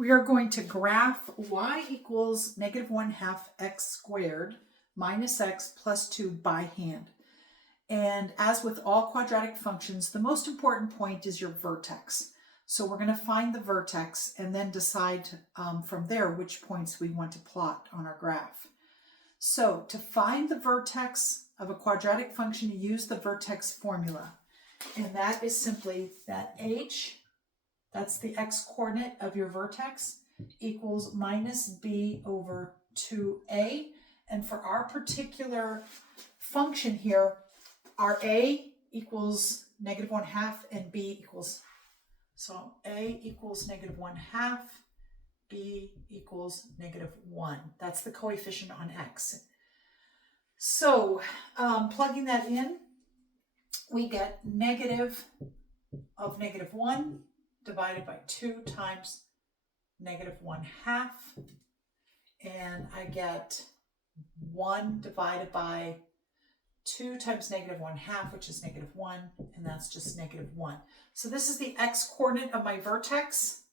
we are going to graph y equals -1/2 x squared minus x plus 2 by hand. And as with all quadratic functions, the most important point is your vertex. So we're going to find the vertex and then decide from there which points we want to plot on our graph. So to find the vertex of a quadratic function, you use the vertex formula. And that is simply that h, that's the x-coordinate of your vertex, equals minus b over 2a. And for our particular function here, our a equals -1/2 and b equals, so a equals -1/2, b equals -1. That's the coefficient on x. So plugging that in, we get negative of -1 divided by 2 times -1/2. And I get 1 divided by 2 times -1/2, which is -1, and that's just -1. So this is the x-coordinate of my vertex.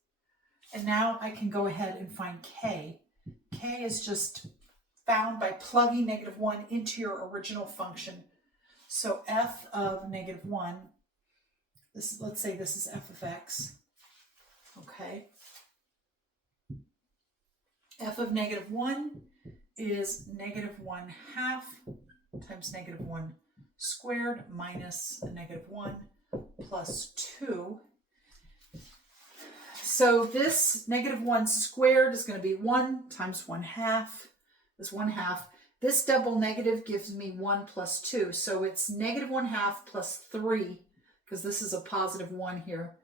And now I can go ahead and find k. K is just found by plugging -1 into your original function. So f of -1, let's say this is f of x, okay? F of -1 is -1/2 times -1 squared minus -1 plus 2. So this -1 squared is going to be 1 times 1/2 is 1/2. This double negative gives me 1 plus 2. So it's -1/2 plus 3, because this is a positive 1 here.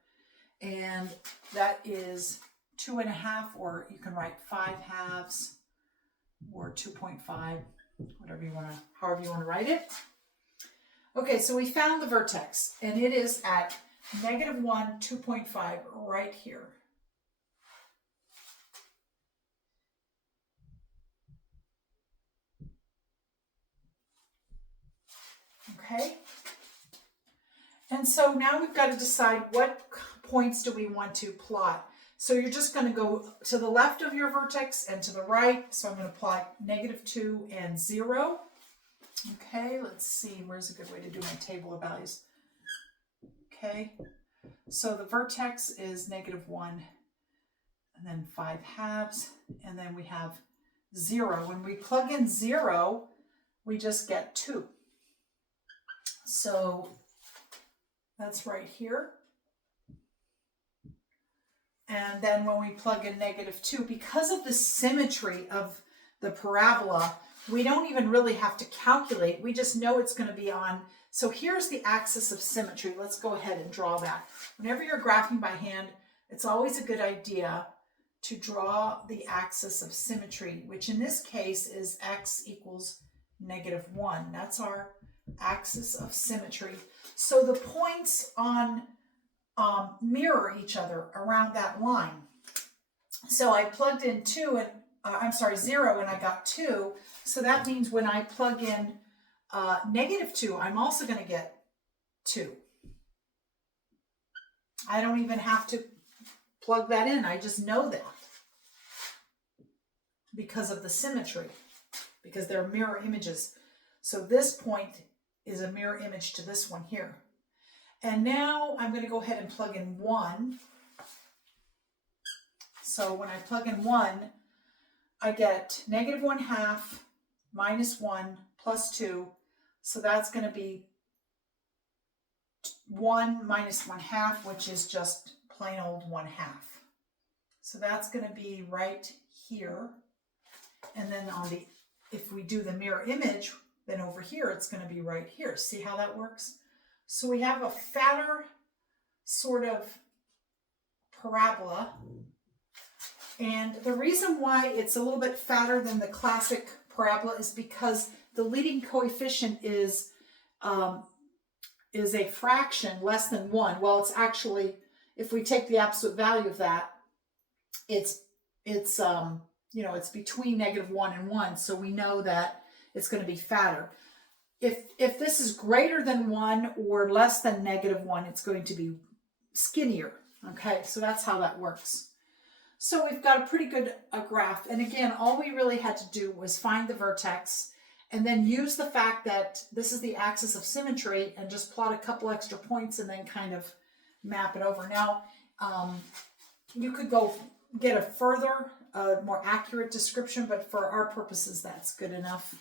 And that is 2.5, or you can write 5/2 or 2.5, whatever you want to, however you want to write it. Okay, so we found the vertex, and it is at -1, 2.5 right here. Okay, and so now we've got to decide what points do we want to plot. So you're just going to go to the left of your vertex and to the right. So I'm going to plot -2 and 0. Okay, let's see, where's a good way to do my table of values? Okay, so the vertex is -1 and then 5/2, and then we have 0. When we plug in 0, we just get 2. So that's right here. And then when we plug in -2, because of the symmetry of the parabola, we don't even really have to calculate. We just know it's going to be on. So here's the axis of symmetry. Let's go ahead and draw that. Whenever you're graphing by hand, it's always a good idea to draw the axis of symmetry, which in this case is x equals -1. That's our axis of symmetry. So the points on mirror each other around that line. So I plugged in 0 and I got 2. So that means when I plug in -2, I'm also going to get 2. I don't even have to plug that in. I just know that because of the symmetry, because they're mirror images. So this point is a mirror image to this one here. And now I'm going to go ahead and plug in 1. So when I plug in 1, I get -1/2 minus 1 plus 2. So that's going to be 1 minus 1/2, which is just plain old 1/2. So that's going to be right here. And then if we do the mirror image, then over here, it's going to be right here. See how that works? So we have a fatter sort of parabola. And the reason why it's a little bit fatter than the classic parabola is because the leading coefficient is a fraction less than 1. Well, it's actually, if we take the absolute value of that, it's between -1 and 1. So we know that it's going to be fatter. If this is greater than 1 or less than -1, it's going to be skinnier. Okay, so that's how that works. So we've got a pretty good graph. And again, all we really had to do was find the vertex and then use the fact that this is the axis of symmetry and just plot a couple extra points and then kind of map it over. Now, you could go get a further, more accurate description, but for our purposes, that's good enough.